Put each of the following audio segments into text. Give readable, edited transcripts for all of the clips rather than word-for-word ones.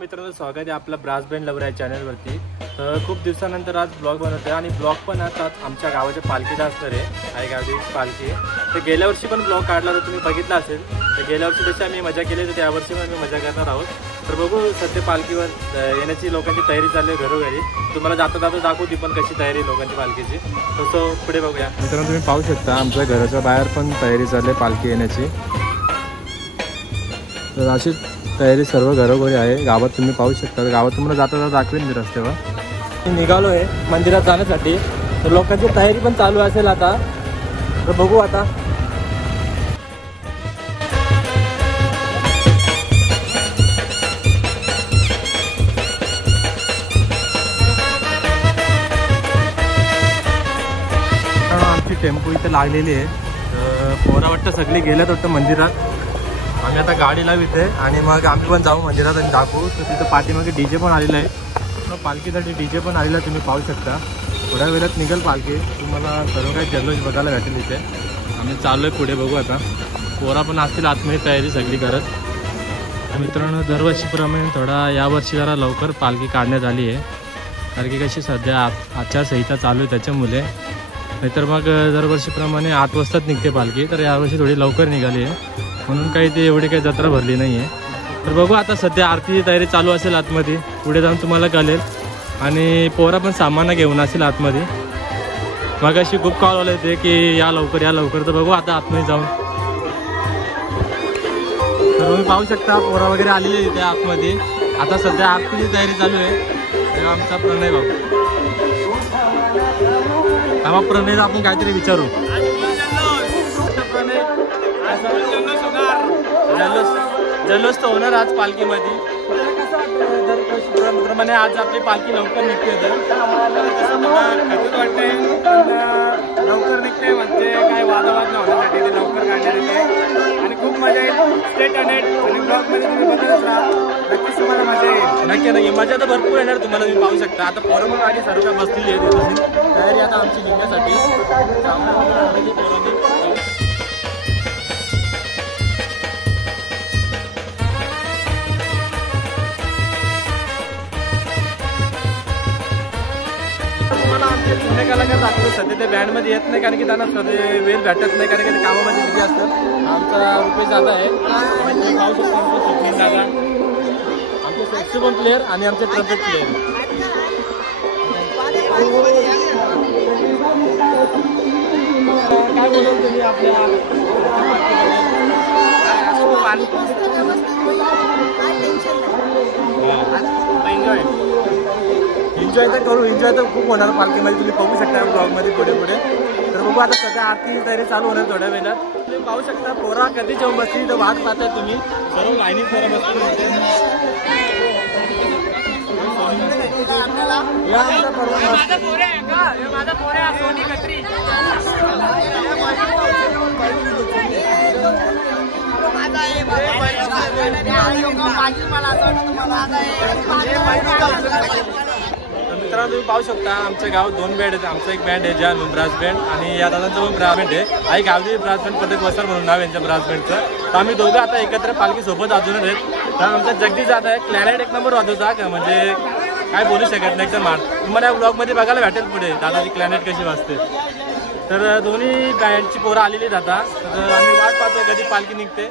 मित्रांनो, स्वागत आहे आपला ब्रास बँड लवर या चॅनलवरती। खूप दिवसानंतर आज ब्लॉग बनवतोय आणि ब्लॉग पण आता आमच्या गावाच्या पालखीचा असणार आहे। आई गावची पालखी तर गेल्या वर्षी पण ब्लॉग काढला तर तुम्ही बघितला असेल। तर गेल्या वर्षी जशी आम्ही मजा केली तर त्या वर्षी पण आम्ही मजा करणार आहोत। तर बघू सध्या पालखीवर येण्याची लोकांची तयारी चालली आहे घरोघरी। तुम्हाला जाता जाता दाखवू ती पण कशी तयारी लोकांची पालखीची। तसं पुढे बघूया। मित्रांनो, तुम्ही पाहू शकता आमच्या घराच्या बाहेर पण तयारी चालली आहे पालखी येण्याची। तर अशी तयारी सर्व घरोघरी आहे गावात, तुम्ही पाहू शकता। गावात तुम्हाला जाता जाता दाखवेन मी रस्त्यावर। निघालो आहे मंदिरात जाण्यासाठी, तर लोकांची तयारी पण चालू असेल आता। तर बघू आता। आमची टेम्पो इथे लागलेली आहे। पोरा वाटतं सगळे गेल्यात वाटतं मंदिरात। आम्ही आता गाडी लावू इथे आणि मग आम्ही पण जाऊ मंदिरात आणि दाखवू। तर तिथं पाठीमागे डीजे पण आलेला आहे, पालखीसाठी डीजे पण आलेला आहे, तुम्ही पाहू शकता। थोड्या वेळात निघेल पालखी, तुम्हाला सर्व काही जल्लोष बघायला भेटेल इथे। आम्ही चाललो आहे पुढे, बघू आता। पोरा पण असतील आतमध्ये तयारी सगळी करत। मित्रांनो, दरवर्षीप्रमाणे थोडा यावर्षी जरा लवकर पालखी काढण्यात आली आहे, कारण की कशी सध्या आचारसंहिता चालू आहे त्याच्यामुळे। नाहीतर मग दरवर्षीप्रमाणे 8 वाजताच निघते पालखी, तर यावर्षी थोडी लवकर निघाली आहे, म्हणून काही ते एवढी काही जत्रा भरली नाही आहे। तर बघू आता, सध्या आरतीची तयारी चालू असेल आतमध्ये, पुढे जाऊन तुम्हाला कळेल। आणि पोरा पण सामान घेऊन असेल आतमध्ये। मग अशी खूप कॉल आले होते की या लवकर या लवकर, तर बघू आता आतमध्ये जाऊन। तर तुम्ही पाहू शकता पोरा वगैरे आलेली तिथे आतमध्ये। आता सध्या आरतीची तयारी चालू आहे। तेव्हा आमचा प्रणय भाऊ, तेव्हा प्रणयला आपण काहीतरी विचारू। जल्लोष तर होणार आज पालखीमध्ये। प्रमाणे आज आपली पालखी लवकर निघते, वाटते लवकर निघते म्हणजे काय वादावाद न होण्यासाठी ते लवकर काढण्यात येते आणि खूप मजा येईल। स्टे कनेक्ट आणि ब्लॉगमध्ये तुम्ही बघत राहा, नक्कीच तुम्हाला मजा येईल। नक्की नक्की मजा तर भरपूर येणार तुम्हाला, तुम्ही पाहू शकता। आता पोरं पण आधी सर्व काय बसलेली आहे तयारी आता आमची निघण्यासाठी। आमचे जुने कलाकार दाखवले सध्या ते बँडमध्ये येत नाही, कारण की त्यांना सध्या वेळ भेटत नाही, कारण की ते कामामध्ये बिझी असतात। आमचा रुपेश दादा आहे, आमचे पाहू शकतो आमचे स्वप्नील दादा, आमचे सॅक्सोफोन प्लेअर आणि आमचे ट्रम्पेट प्लेअर। काय बोलाल तुम्ही आपल्या एन्जॉय तर करू, एन्जॉय तर खूप होणार पालखीमध्ये, तुम्ही बघू शकता ब्लॉगमध्ये पुढे पुढे। तर बघू आता सध्या आरती तयारी चालू होणार थोड्या वेळात। तुम्ही पाहू शकता पोरा कधी जेव्हा बसली तर वाट पाहताय तुम्ही, सर्व लाईनीत पोरा बसली होते। मित्रांनो, तुम्ही पाहू शकता आमच्या गावात 2 बँड आहेत। आमचा एक बँड आहे ज्या ब्रास बँड, आणि या दादांचं पण ब्रास बँड आहे। आई गावची ब्रास बँड पदक वसर म्हणून नाव यांच्या ब्रास बँडचं। तर आम्ही दोघं आता एकत्र पालखी सोबत वाजवणार आहेत। तर आमचा जगदीश जात आहे, क्लॅरिनेट 1 नंबर वाजवता का, म्हणजे काय बोलू शकत नाही एकदम मान। तुम्हाला या ब्लॉगमध्ये बघायला भेटेल पुढे दादाची क्लॅरिनेट कशी वाजते। तर दोन्ही बँडची पोरं आलेली जातात, तर आम्ही वाट पाहतोय कधी पालखी निघते।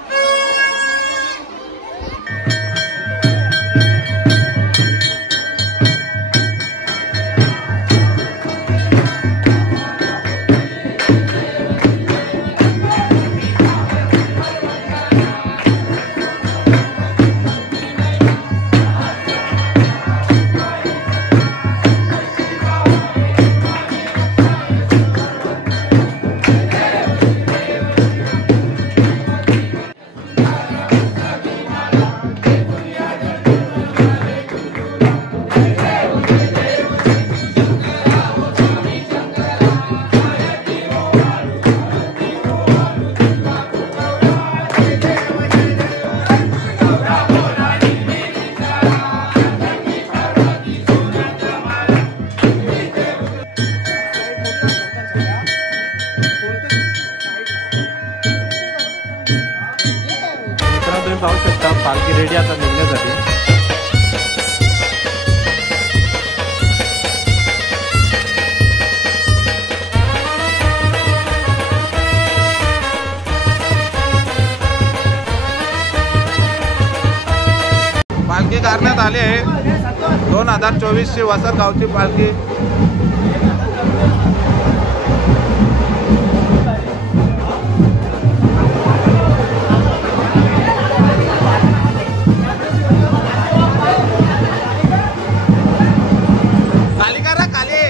पाहू शकता पालखी रेडी आता निघण्यासाठी। झाली आहे 2024ची वसरगावची पालखी. खाली करा खाली.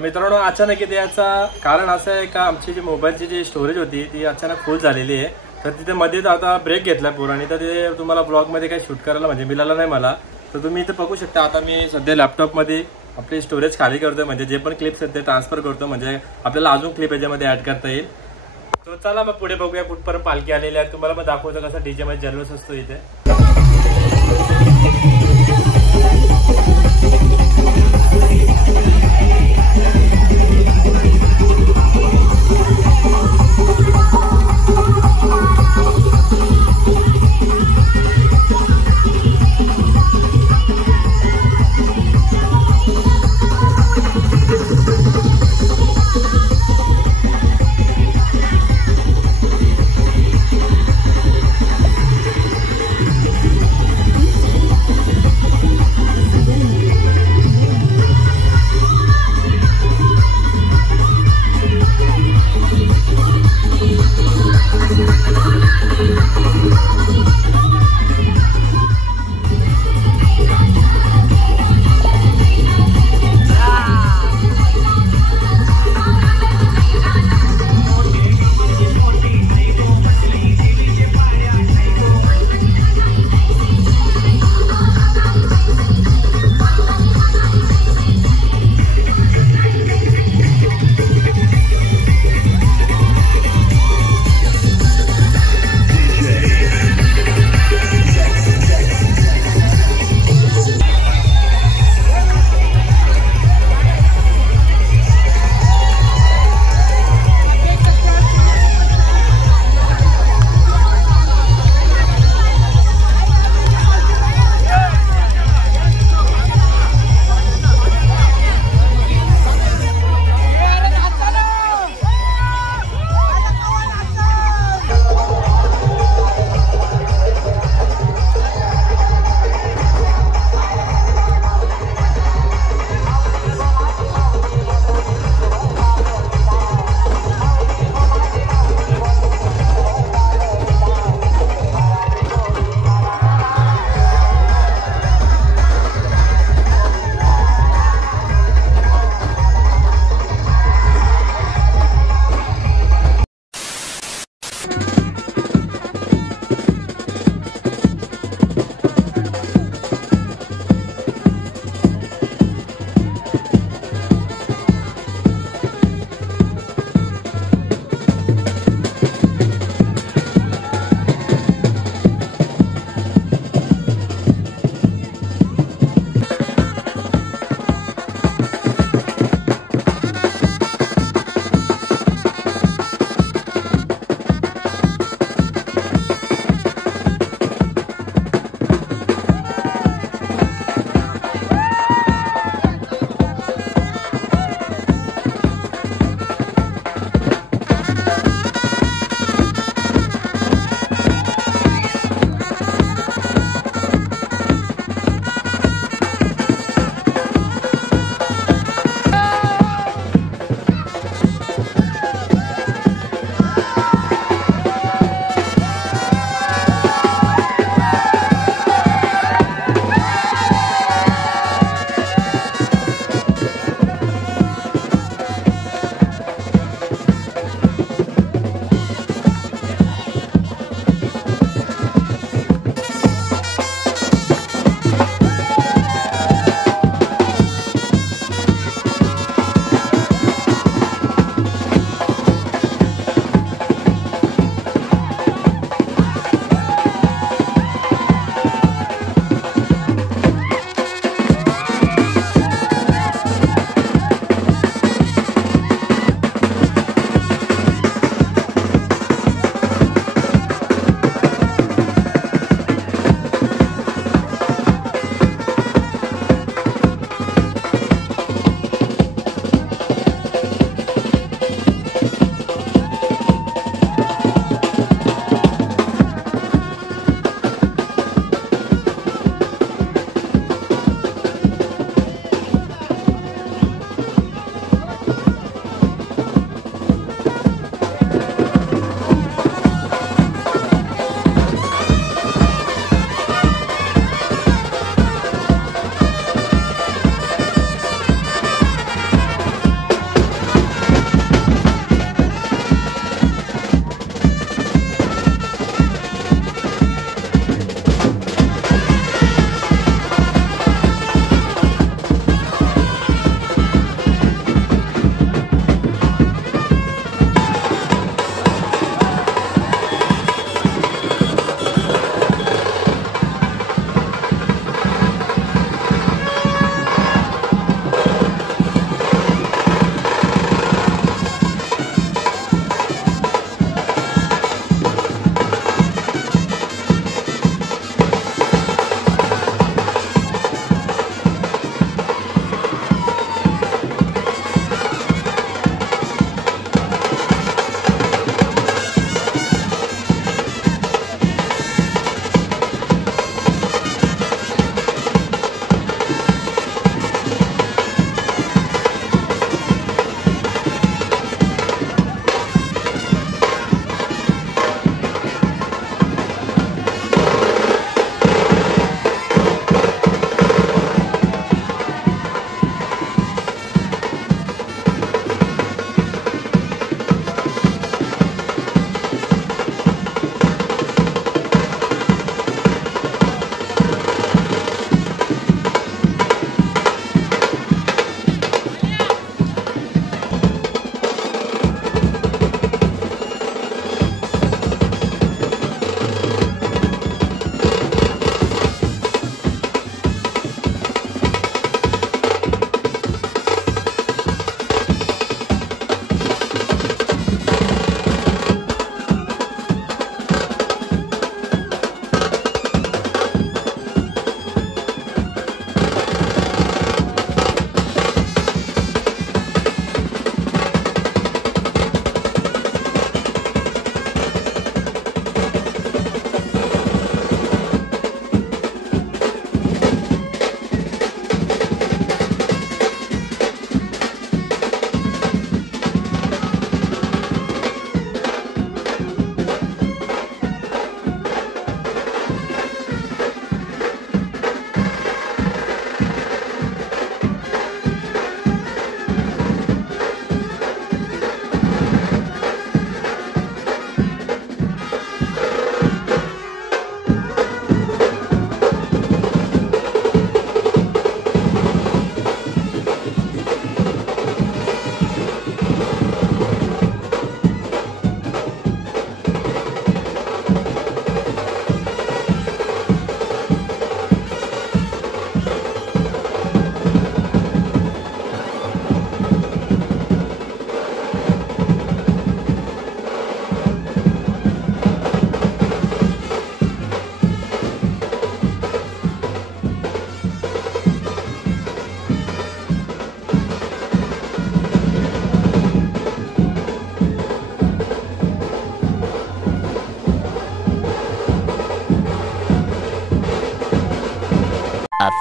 मित्रांनो अचानक इथे याचा कारण असं आहे का आमची जी मोबाईलची जी स्टोरेज होती ती अचानक फुल झालेली आहे. तर तिथे मध्ये आता ब्रेक घेतला पूर्ण आणि तर ते तुम्हाला ब्लॉगमध्ये काही शूट करायला म्हणजे मिळालं नाही मला. तर तुम्ही इथे बघू शकता आता मी सध्या लॅपटॉपमध्ये आपली स्टोरेज खाली करतोय म्हणजे जे पण क्लिप्स आहेत ते ट्रान्सफर करतो म्हणजे आपल्याला अजून क्लिप याच्यामध्ये ऍड करता येईल. तर चला मग पुढे बघूया कुठपर्यंत पालखी आलेली आहे. तुम्हाला मग दाखवतो कसा डीजे मध्ये जल्लोष असतो इथे.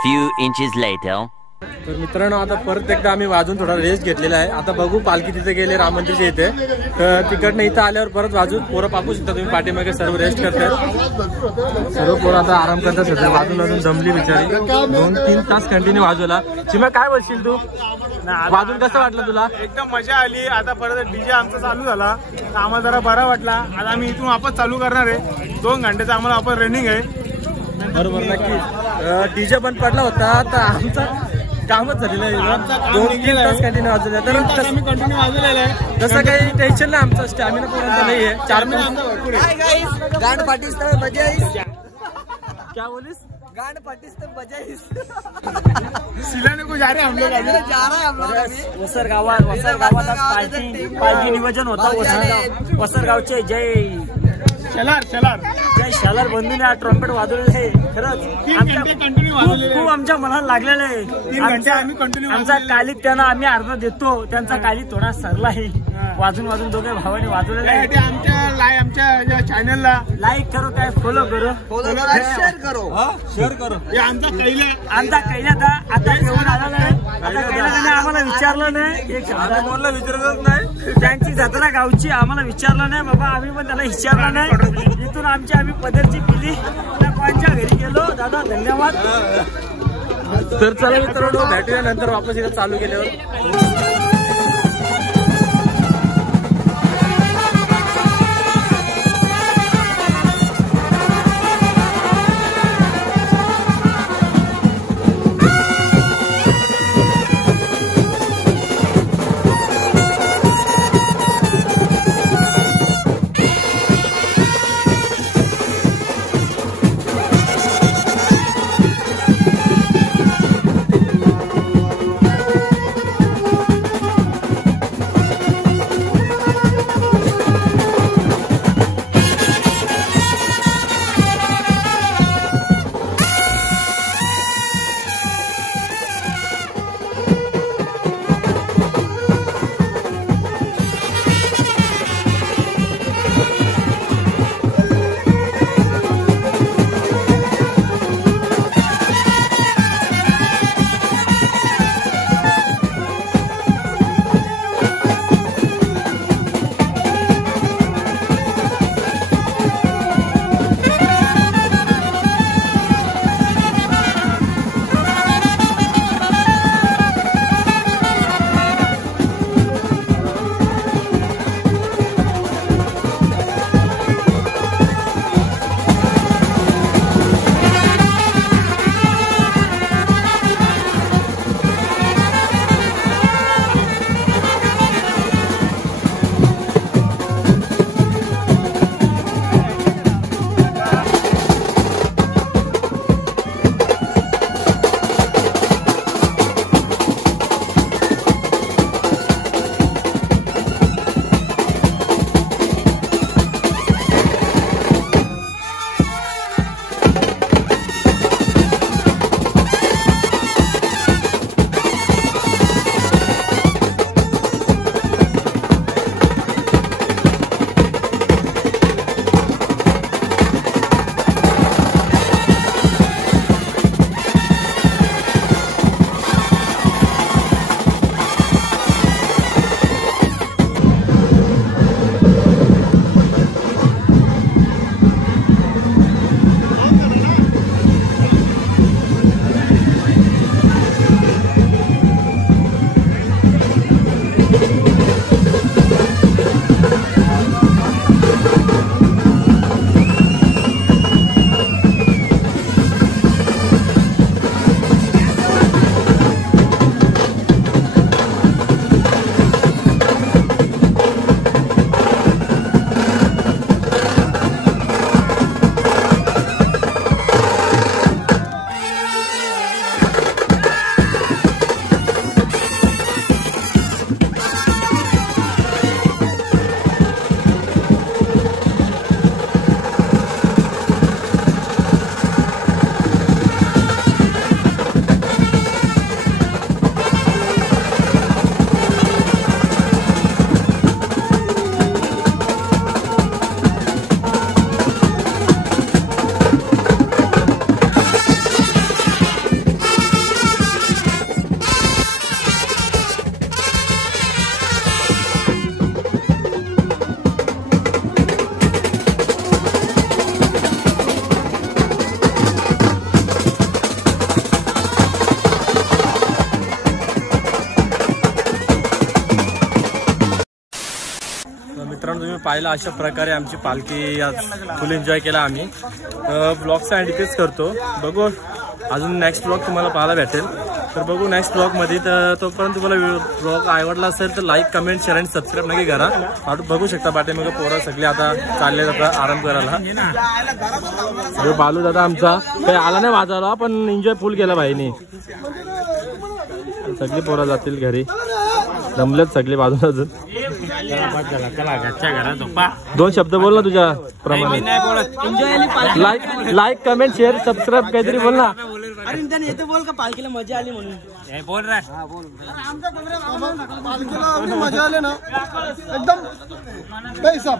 few inches later. तर मित्रांनो आता परत एकदा आम्ही वाजून थोडा रेस्ट घेतलेला आहे. आता बघू पालखी तिथे गेले राम मंदिरच्या इथे, तर तिकडनं इथं आल्यावर परत वाजून पोरं पापू शकता तुम्ही. पाठीमागे सर्व रेस्ट करतात, सर्व पोरं आता आराम करतात. सध्या वाजून जमली बिचारी. 2-3 तास कंटिन्यू वाजवला. चिमा काय बोलशील तू, वाजून कसं वाटलं तुला? एकदम मजा आली. आता परत डीजे आमचा चालू झाला तर आम्हाला जरा बरा वाटला. आता आम्ही इथून वापस चालू करणार आहे. 2 घंट्याचा आम्हाला वापस रनिंग आहे. बरोबर, नक्की. डीजे पण पडला होता तर आमचं कामच झालेलं आहे. 2-3 तास कंटिन्यू वाजवलं, तर आम्ही कंटिन्यू वाजवलेला आहे. तसं काही टेन्शन नाही. आमचा स्टॅमिना पर्यंत नाही आहे. 4 गांड पाटीस तर बजाईस. क्या बोलीस? गांड पाटीस तर बजाईस. सिलाने को जा रहे हम लोग. जा रहा है हम लोग अभी. वसर गावात पालखी नियोजन होता. वसर गावचे जय शालार बंधूने ट्रम्पेट वाजवलेले आहे. खरंच खूप आमच्या मनाला लागलेलं आहे. 3 घंटे आम्ही कंटिन्यू आमचा कालिक त्यांना आम्ही अर्ध देतो. त्यांचा कालिक थोडा सरला आहे. वाजून दोघे भावाने वाजवलेला आहे. आमच्या चॅनलला लाईक करो, काय फॉलो करो, शेअर करो. हे आमचा कैला आता घेऊन आलेला आहे. आता कैलाने आम्हाला विचारलं नाही. एक बोलला विचारतच नाही. त्यांची जत्रा गावची आम्हाला विचारलं नाही बाबा. आम्ही पण त्याला विचारलं नाही. इथून आम्ही पदरची पिली त्या कोणच्या घरी गेलो. दादा धन्यवाद. तर चला मित्रांनो, भेटूया नंतर वापस इथं चालू केल्यावर. पाहिलं अशा प्रकारे आमची पालखी आज फुल एन्जॉय केला आम्ही. ब्लॉगचा एंड इथेच करतो. बघू अजून नेक्स्ट ब्लॉग तुम्हाला पाहायला भेटेल. तर बघू नेक्स्ट ब्लॉगमध्ये. तर तोपर्यंत तुम्हाला ब्लॉग आवडला असेल तर लाईक कमेंट शेअर आणि सबस्क्राईब नक्की करा. बघू शकता पाठीमागे पोरं सगळे आता चालले जातात आराम करायला. जो बालू दादा आमचा काही आला नाही वाजायला पण एन्जॉय फुल केला भाईने. सगळी पोरं जातील घरी. जमलेत सगळे बाजूला अजून. दोन शब्द बोल ना तुझ्या प्रमाणे. लाईक कमेंट शेअर सबस्क्राईब काहीतरी बोल ना. अरे त्याने येते बोल का पालखीला मजा आली म्हणून. बोल रे. पालखीला मजा आली ना एकदम बेहिसाब.